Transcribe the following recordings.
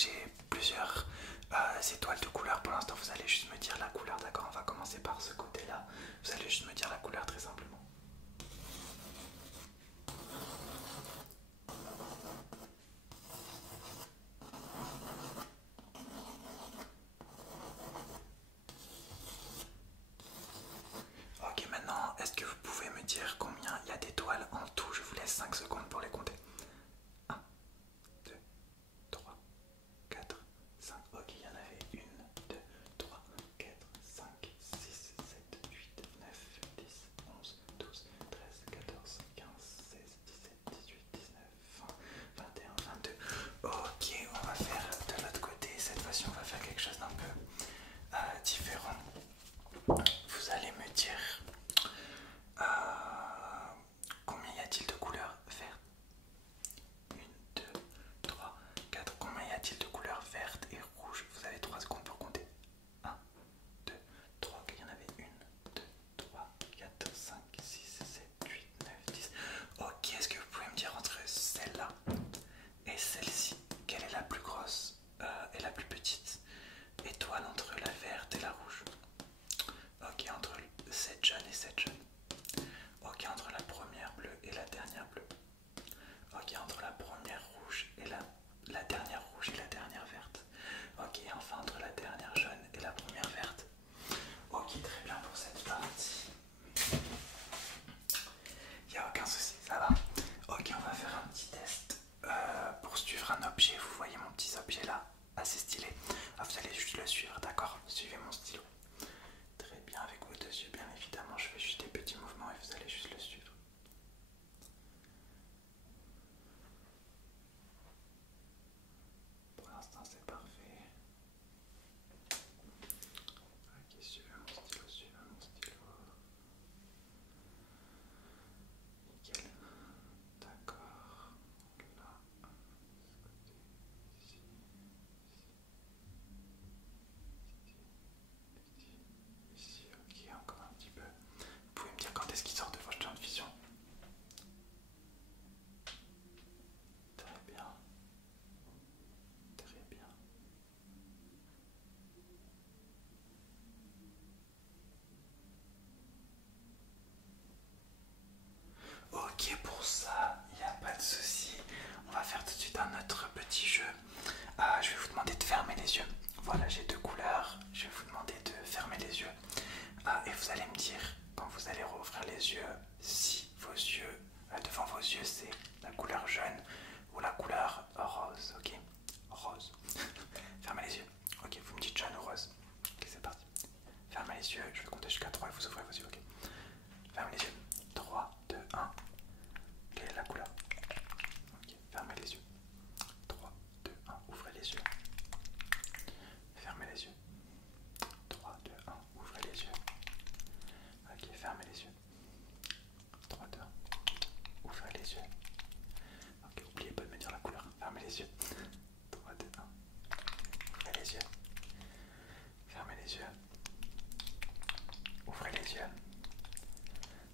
j'ai plusieurs étoiles de couleur. Pour l'instant, vous allez juste me dire la couleur, d'accord? On va commencer par ce côté-là. Vous allez juste me dire la couleur très simplement. Ok, maintenant, est-ce que vous pouvez me dire combien il y a d'étoiles en tout? Je vous laisse 5 secondes pour les compter. 1, 2, 3, 4, 5. Ok, il y en avait 1, 2, 3, 4, 5, 6, 7, 8, 9, 10, 11, 12, 13, 14, 15, 16, 17, 18, 19, 20, 21, 22. Ok, on va faire de l'autre côté. Cette fois-ci, on va faire quelque chose d'un peu différent. Vous allez me dire combien y a-t-il de couleurs vertes? 1, 2, 3, 4. Combien y a-t-il de couleurs vertes et rouges? Vous avez 3 secondes pour compter. 1, 2, 3. Ok, il y en avait 1, 2, 3, 4, 5, 6, 7, 8, 9, 10. Ok, est-ce que vous pouvez me dire entre celle-là et celle-ci, quelle est la plus grosse et la plus petite étoile entre la verte et la rouge? Ok, entre cette jaune et cette jaune. Ok, entre la première bleue et la dernière bleue. Ok, entre la première rouge et la dernière rouge et la dernière verte. Ok, enfin entre la dernière jaune et la première verte. Ok, très bien pour cette partie. Il n'y a aucun souci, ça va. Ok, on va faire un petit test pour suivre un objet. Vous voyez mon petit objet là, assez stylé. Ah, vous allez juste le suivre, d'accord? Suivez mon stylo. Très bien, avec vos 2 yeux, bien évidemment. Je fais juste des petits mouvements et vous allez juste le suivre. Pour l'instant, c'est parfait. Ok, suivez mon stylo, suivez mon stylo. Nickel. D'accord. Là. Ici. Ici. Ok, encore un petit peu. Vous pouvez me dire quand est-ce qu'il sort de votre champ de vision? Très bien. Très bien. Ok, pour ça, il n'y a pas de souci. On va faire tout de suite un autre petit jeu. Je vais vous demander de fermer les yeux. Voilà, j'ai 2 couleurs. Je vais vous demander de fermer les yeux. Et vous allez me dire, quand vous allez rouvrir les yeux, si vos yeux, devant vos yeux, c'est la couleur jaune ou la couleur rose. Ok, rose. Fermez les yeux. Ok, vous me dites jaune ou rose. Ok, c'est parti. Fermez les yeux. Je vais compter jusqu'à 3 et vous ouvrez vos yeux. Ok. Fermez les yeux. 3, 2, 1. Quelle est la couleur? Ok, fermez les yeux. 3, 2, 1. Ouvrez les yeux. Fermez les yeux. 3, 2, 1. Ouvrez les yeux. Ok, fermez les yeux. 3, 2, 1. Ouvrez les yeux. Ok, oubliez pas de me dire la couleur. Fermez les yeux. 3, 2, 1. Ouvrez les yeux. Fermez les yeux. Ouvrez les yeux.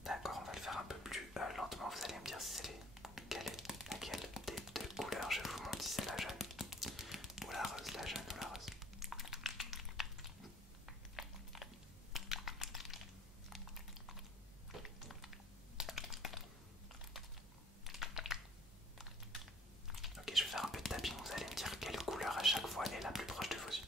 D'accord, on va le faire un peu plus lentement. Vous allez me dire si c'est laquelle des 2 couleurs je vous montre, si c'est la jaune ou la rose, la jaune ou la rose. Ok, je vais faire un peu de tapping. Vous allez me dire quelle couleur à chaque fois est la plus proche de vos yeux.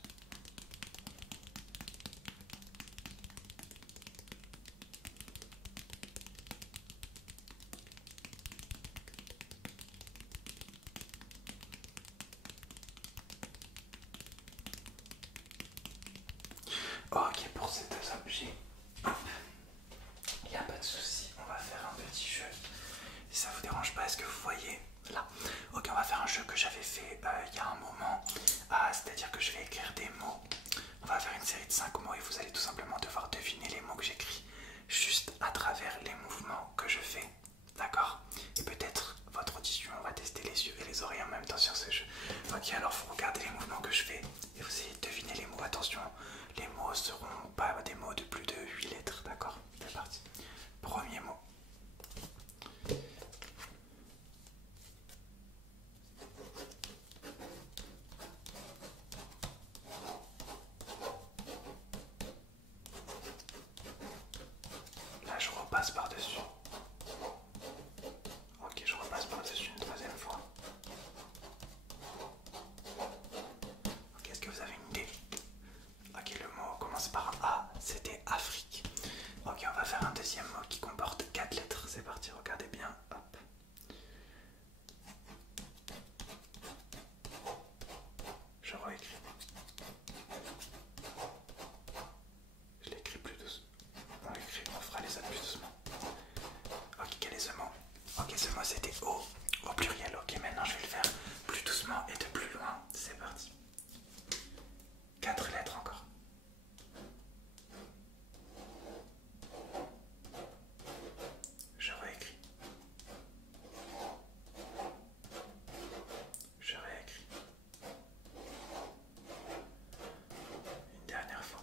Ok, pour ces 2 objets, il n'y a pas de souci. On va faire un petit jeu. Si ça vous dérange pas, est-ce que vous voyez là? Ok, on va faire un jeu que j'avais fait il y a un moment. C'est-à-dire que je vais écrire des mots. On va faire une série de 5 mots et vous allez tout simplement devoir deviner les mots que j'écris juste à travers les mouvements que je fais. D'accord? Et peut-être votre audition, on va tester les yeux et les oreilles en même temps sur ce jeu. Ok, alors vous regardez les mouvements que je fais et vous essayez de deviner les mots. Attention, les mots seront pas des mots de plus de 8 lettres. D'accord? C'est parti. Premier mot. c'était au pluriel. Ok, maintenant je vais le faire plus doucement et de plus loin. C'est parti. 4 lettres encore. Je réécris. Je réécris. Une dernière fois.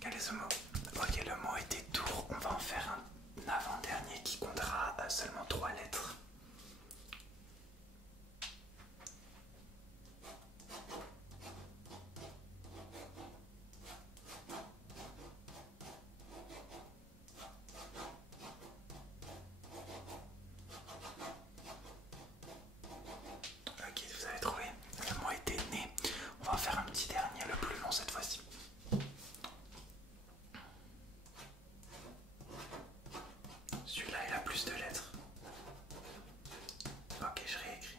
Quel est ce mot? Ok, le mot était tour. On va en faire un avant-dernier qui comptera seulement 3 lettres. Ok, vous avez trouvé. Le mot était né. On va en faire un petit dernier, le plus long cette fois-ci. Celui-là, il a plus de lettres. Ok, je réécris.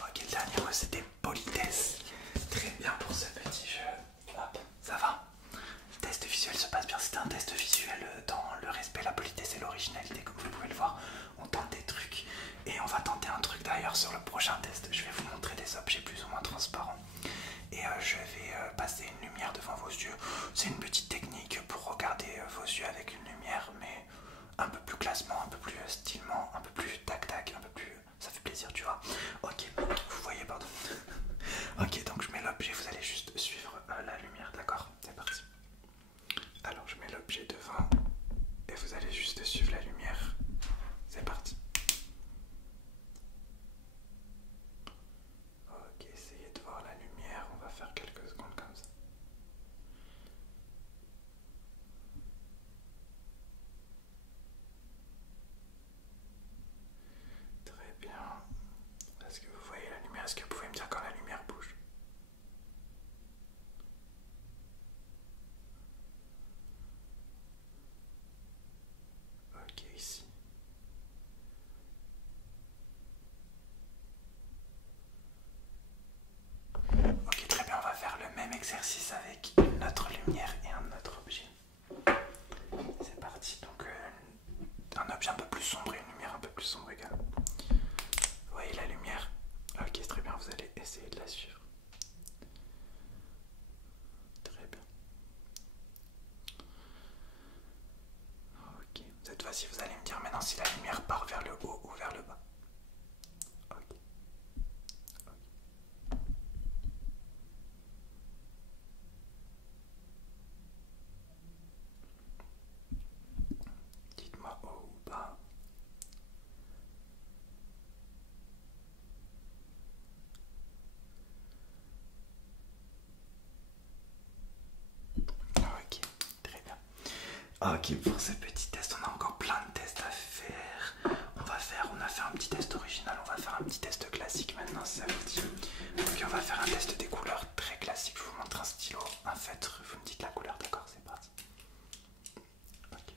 Ok, le dernier mot c'était politesse. Très bien pour ce petit jeu. Hop, ça va. Le test visuel se passe bien. C'était un test visuel dans le respect, la politesse et l'originalité. Comme vous pouvez le voir, on tente des trucs. Et on va tenter un truc d'ailleurs sur le prochain test. Je vais vous montrer des objets plus ou moins transparents. Et je vais passer une lumière devant vos yeux. C'est une petite technique pour regarder vos yeux avec une lumière, mais un peu plus classement, un peu plus stylement, un peu plus tac-tac, un peu plus... Ça fait plaisir, tu vois. Ok, vous voyez, pardon. Ok, donc je mets l'objet, vous allez juste suivre la lumière, d'accord? C'est parti. Alors je mets l'objet devant et vous allez juste suivre la lumière. C'est parti. Ok, essayez de voir la lumière, on va faire quelques secondes comme ça. Très bien. Est-ce que vous voyez la lumière? Est-ce que vous pouvez me dire quand la lumière bouge? Ok, ici. Ok, très bien, on va faire le même exercice avec une autre lumière et un autre objet. C'est parti, donc un objet un peu plus sombre et une lumière un peu plus sombre également. Vous voyez la lumière? Ok, très bien, vous allez essayer de la suivre. Très bien. Ok, cette fois-ci vous allez me dire maintenant si la lumière part vers le haut ou vers le bas. Ok. Dites-moi haut ou bas. Ok, très bien. Ok, pour ce petit test, on a encore plein de tests à faire. On a fait un petit test original, on va faire un petit test classique maintenant, si ça vous dit. Donc on va faire un test des couleurs très classique. Je vous montre un stylo, un feutre, vous me dites la couleur, d'accord? C'est parti. Ok.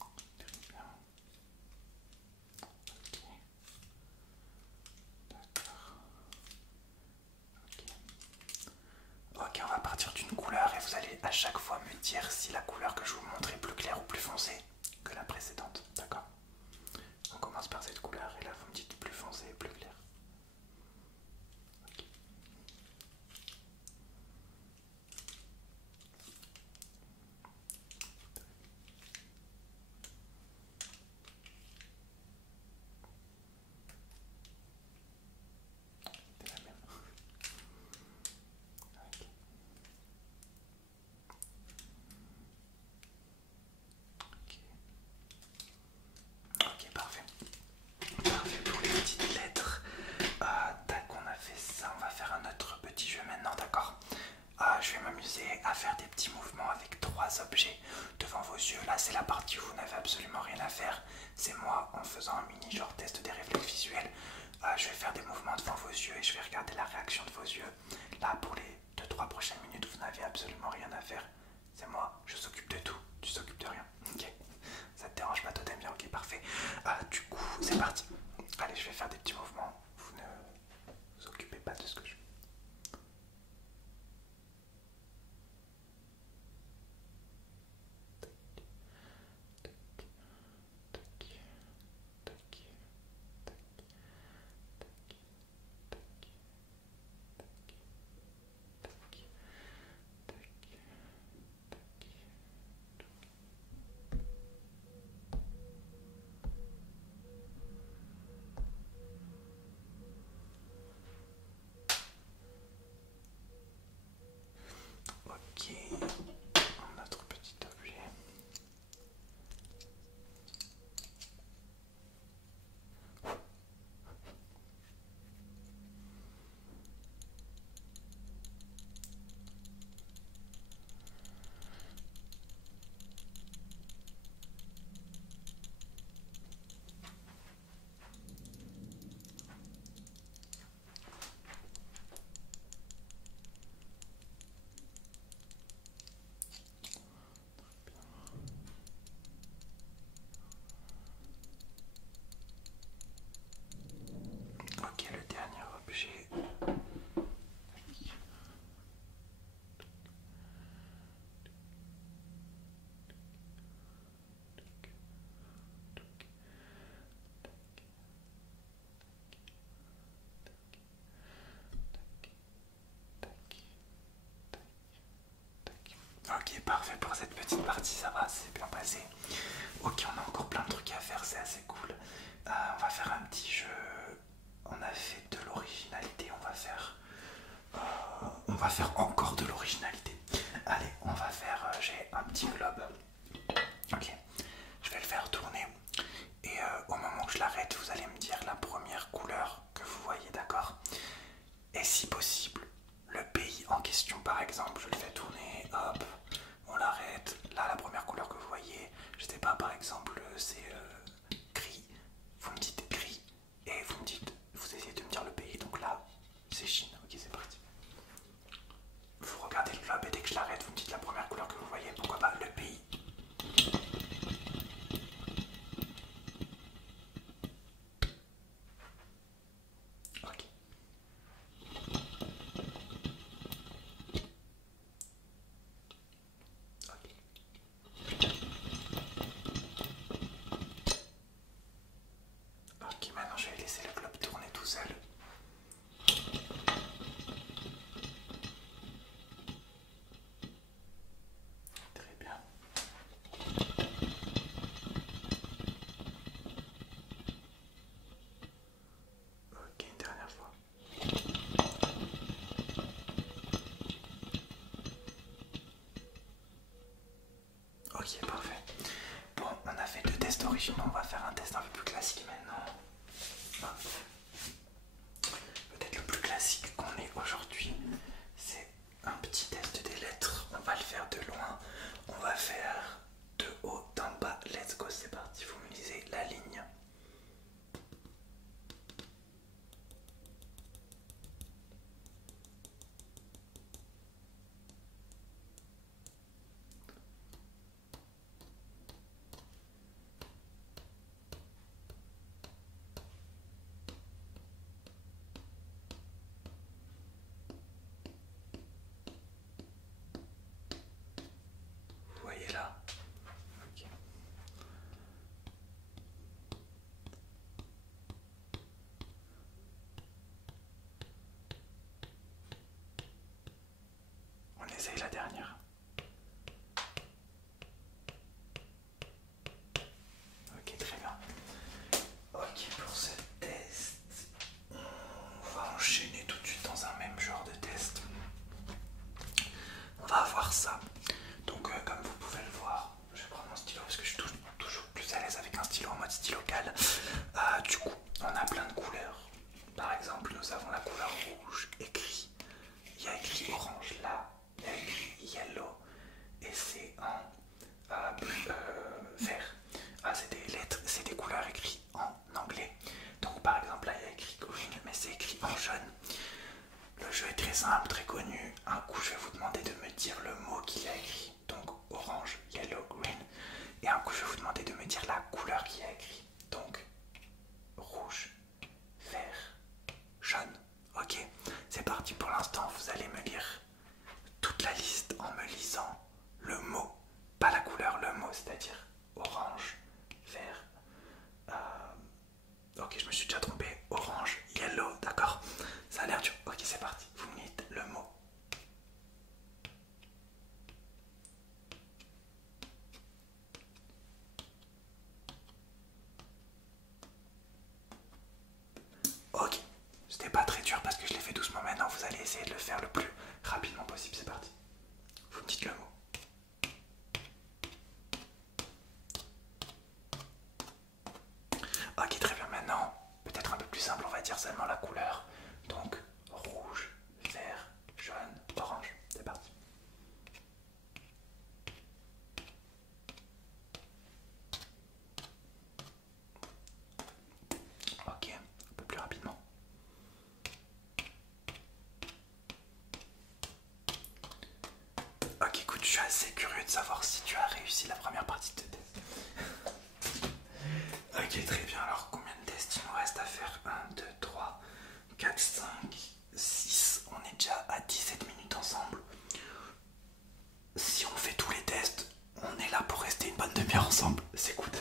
Ok. Très bien. Ok. D'accord. Ok. Ok, on va partir d'une couleur et vous allez à chaque fois me dire si la couleur que je vous montre est plus claire ou plus foncée que la précédente, d'accord? On commence par cette couleur et là vous me dites plus foncé et plus clair. Ok. C'est la même. Ok. Ok. Ok, parfait. Parfait pour les petites lettres. Tac, on a fait ça. On va faire un autre petit jeu maintenant, d'accord? Je vais m'amuser à faire des petits mouvements avec 3 objets devant vos yeux. Là, c'est la partie où vous n'avez absolument rien à faire. C'est moi en faisant un mini genre test des réflexes visuels. Je vais faire des mouvements devant vos yeux et je vais regarder la réaction de vos yeux. Là, pour les 2-3 3 prochaines minutes, vous n'avez absolument rien à faire. C'est moi, je s'occupe de tout, tu s'occupes de rien. Ok, ça te dérange pas, toi t'aimes bien, ok, parfait. Du coup, c'est parti. Allez, je vais faire des petits mouvements. Vous ne vous occupez pas de ce que je fais. Ok, notre petit objet. Ok, le dernier objet. Ok, parfait pour cette petite partie, ça va, c'est bien passé. Ok, on a encore plein de trucs à faire, c'est assez cool. On va faire un petit jeu. On a fait de l'originalité, on va faire encore de l'originalité. Allez, on va faire, j'ai un petit globe. Ok, je vais le faire tourner. Et au moment où je l'arrête, vous allez me dire la première couleur que vous voyez, d'accord? Et si possible, le pays en question, par exemple, je le fais tourner, hop, on l'arrête. Là, la première couleur que vous voyez, je sais pas, par exemple, c'est gris. Vous me dites gris et vous me dites, vous essayez de me dire le pays. Donc là, c'est Chine. Ok, c'est parti. Vous regardez le globe et dès que je l'arrête, vous me dites la première couleur que vous voyez. Pourquoi pas le pays? Ok. Ok, maintenant je vais laisser le globe tourner tout seul. Très bien. Ok, une dernière fois. Ok, parfait. Bon, on a fait 2 tests originaux, on va faire un test un peu plus classique maintenant. Peut-être le plus classique qu'on ait aujourd'hui, c'est un petit test des lettres. On va le faire de loin, on va faire de haut en bas. Let's go, c'est parti, vous me lisez la ligne. Vous voyez là? Ok. On essaye la dernière. Ok, très bien. Ok, pour ce test, on va enchaîner tout de suite dans un même genre de test. On va avoir ça. Donc, comme vous pouvez le voir, je vais prendre mon stylo parce que je suis toujours plus à l'aise avec un stylo en mode stylo cal. Du coup, on a plein de couleurs. Par exemple, nous avons la couleur rouge écrit. Il y a écrit orange là, il y a écrit yellow et c'est en vert. C'est des lettres, c'est des couleurs écrites en anglais. Donc par exemple là il y a écrit green mais c'est écrit en jaune. Le jeu est très simple, très connu. Un coup, je vais vous demander de me dire le mot qu'il y a écrit, donc orange, yellow, green. Et un coup, je vais vous demander de me dire la couleur qu'il y a écrit, donc rouge, vert, jaune. Ok, c'est parti pour l'instant, vous allez me lire toute la liste en me lisant le mot, pas la couleur, le mot, c'est-à-dire orange, vert, ok, je me suis déjà trompé, orange, yellow, d'accord. Ça a l'air dur. Ok, c'est parti, vous me dites le mot. Ok, c'était pas très dur parce que je l'ai fait doucement. Maintenant, vous allez essayer de le faire le plus rapidement possible. C'est parti. Vous me dites le mot. Ok, très bien. Maintenant, peut-être un peu plus simple, on va dire seulement la couleur. Donc, rouge, vert, jaune, orange. C'est parti. Ok, un peu plus rapidement. Ok, écoute, je suis assez curieux de savoir si tu as réussi la première partie de test. Ok, très bien. Alors, combien de tests il nous reste à faire? 1, 2, 3, 4, 5, 6. On est déjà à 17 minutes ensemble. Si on fait tous les tests, on est là pour rester une bonne demi-heure ensemble. C'est good.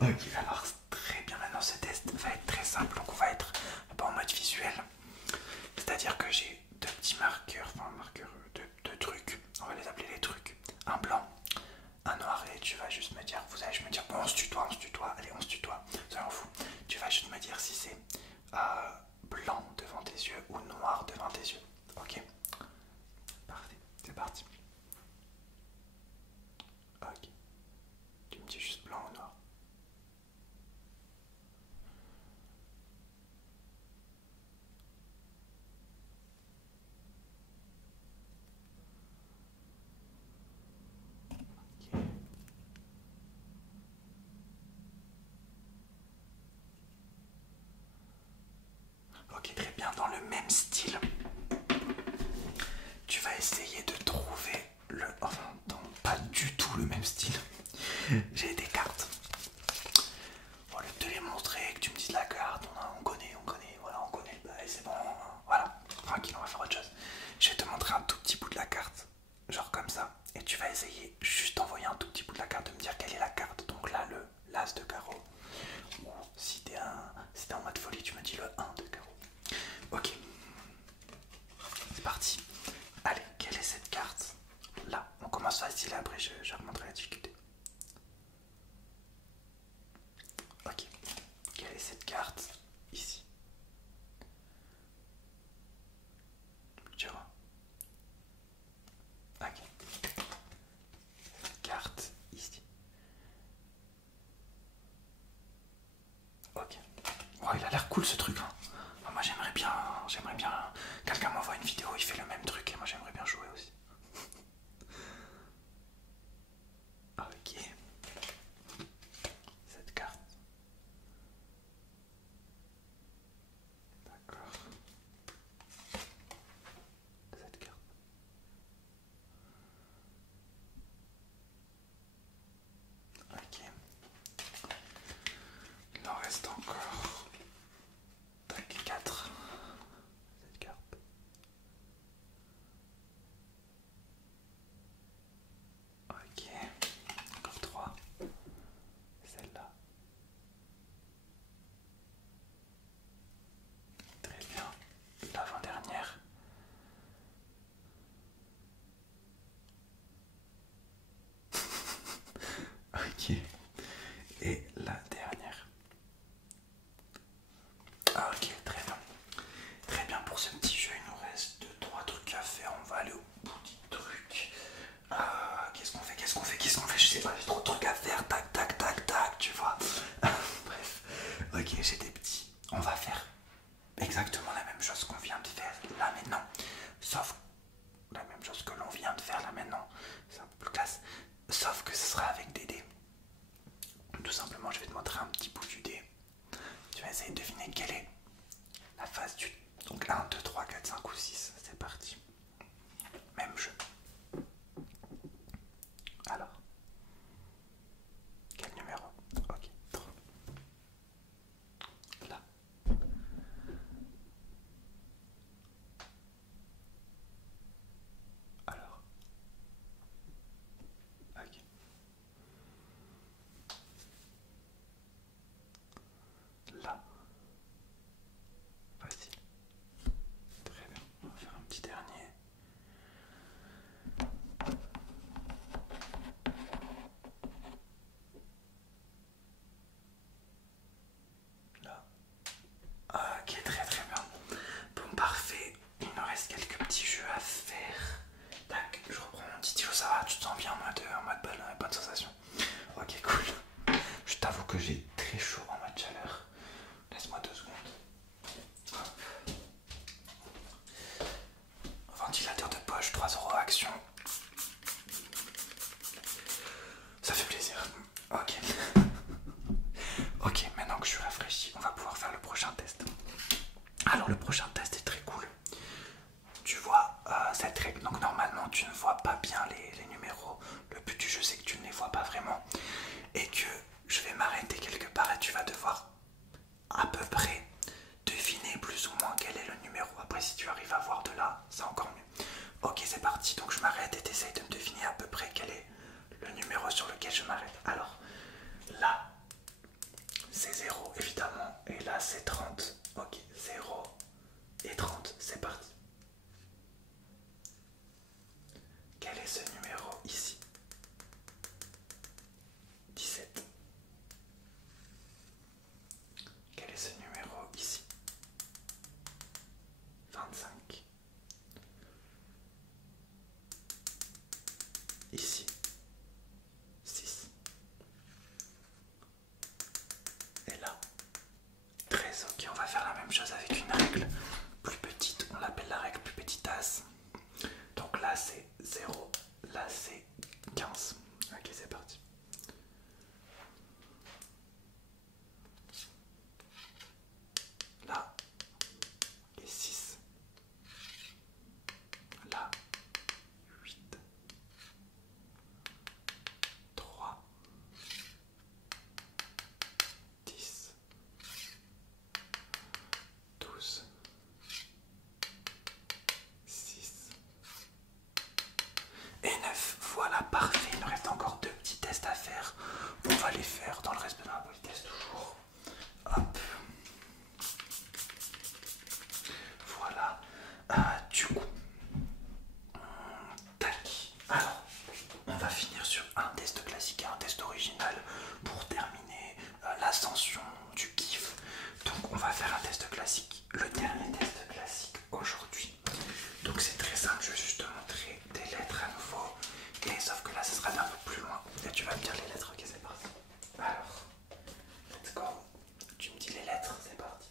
Ok, alors très bien. Maintenant, ce test va être très simple. Donc, on va être en mode visuel. C'est-à-dire que j'ai deux petits marqueurs, enfin marqueurs de trucs. On va les appeler les trucs. Un blanc, un noir, et tu vas juste me dire, vous allez juste me dire, bon, on se tutoie, allez, on se tutoie, soyons fous. Tu vas juste me dire si c'est blanc devant tes yeux ou noir devant tes yeux. Ok, parfait, c'est parti. Ok, tu me dis juste blanc ou noir. Ok. Ok, très bien, dans le même style. Tu vas essayer de trouver le... Enfin, non, pas du tout le même style. J'ai des cartes. Au lieu de te les montrer, que tu me dises la carte, on connaît, voilà, on connaît le bail, c'est bon, voilà, tranquille, on va faire autre chose. Je vais te montrer un tout petit bout de la carte, genre comme ça, et tu vas essayer juste d'envoyer un tout petit bout de la carte, de me dire quelle est la carte. Donc là, le l'as de carreau, ou si t'es en mode folie, tu me dis le 1 de carreau. Ok, c'est parti. Allez, quelle est cette carte? Là, on commence facile, après j'augmenterai la difficulté. Ok, quelle est cette carte ici? Tu vois? Ok. Cette carte ici. Ok. Oh, il a l'air cool ce truc. Hein. Moi j'aimerais bien. Quelqu'un m'envoie une vidéo, il fait le même truc et moi j'aimerais bien jouer aussi. Ok. Cette carte. D'accord. Cette carte. Ok. Il en reste encore. Tac, 4. Cette carte. Ok. Encore 3. Celle-là. Très bien. L'avant-dernière. Ok. Et la dernière. Ah, ok, très bien. Très bien, pour ce petit jeu, il nous reste 2-3 trucs à faire. On va aller au bout du truc. Qu'est-ce qu'on fait? Ok. Ok, maintenant que je suis rafraîchi, on va pouvoir faire le prochain test. Alors le prochain test est très cool. Tu vois cette règle, donc normalement tu ne vois pas bien les numéros. Le but du jeu c'est que tu ne les vois pas vraiment. Et que je vais m'arrêter quelque part et tu vas devoir à peu près deviner plus ou moins quel est le numéro. Après si tu arrives à voir de là, c'est encore mieux. Ok, c'est parti, donc je m'arrête et tu essayes de me deviner à peu près quel est le numéro sur lequel je m'arrête. Alors là c'est 0 évidemment et là c'est 30. Ok, 0 et 30, c'est parti. Quel est ce numéro ici? 17. Quel est ce numéro ici? 25. Ici, 6. Et là, 13. Ok, on va faire la même chose avec une règle plus petite. On l'appelle la règle plus petite as. Donc là, c'est 0. Là, c'est 15. Ok, c'est parti. Là, et 6. Là, 8. 3. 10. 12. 6. Et 9. Voilà, parfait. Il nous reste encore deux petits tests à faire. On va les faire dans le respect de la politesse toujours. Hop. Voilà. Du coup, tac. Alors, on va finir sur un test classique et un test original pour terminer l'ascension du kiff. Donc, on va faire un test classique. Le dernier test classique aujourd'hui. Donc, c'est très simple. Je vais juste te montrer des lettres à nouveau. Et sauf que là, ça sera un peu plus loin. Et tu vas me dire les lettres. Ok, c'est parti. Alors, let's go. Tu me dis les lettres, c'est parti.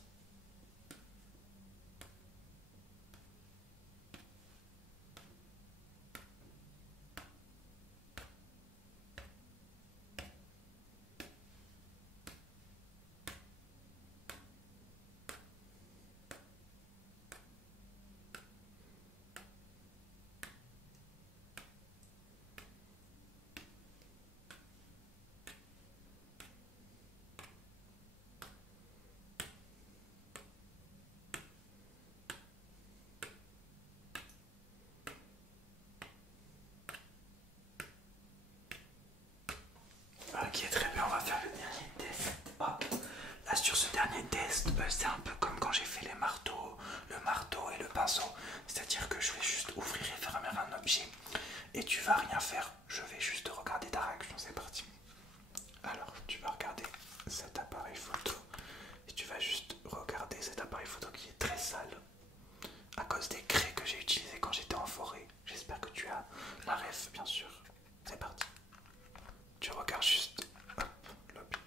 Ok, très bien, on va faire le dernier test. Hop. Là, sur ce dernier test, c'est un peu comme quand j'ai fait les marteaux, le marteau et le pinceau. C'est-à-dire que je vais juste ouvrir et fermer un objet et tu vas rien faire. Je vais juste regarder ta réaction, c'est parti. Alors, tu vas regarder cet appareil photo et tu vas juste regarder cet appareil photo qui est très sale à cause des craies que j'ai utilisées quand j'étais en forêt. J'espère que tu as la ref, bien sûr. C'est parti. Tu regardes juste, hop, l'objet.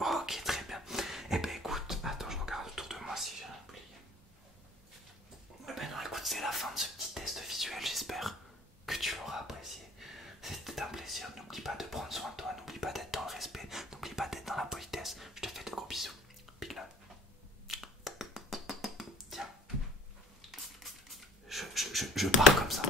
Ok, très bien. Eh ben écoute, attends, je regarde autour de moi si j'ai rien oublié. Eh ben non, écoute, c'est la fin de ce petit test visuel, j'espère que tu l'auras apprécié. C'était un plaisir, n'oublie pas de prendre soin de toi, n'oublie pas d'être dans le respect, n'oublie pas d'être dans la politesse. Je te fais de gros bisous. Big love. Tiens. Je pars comme ça.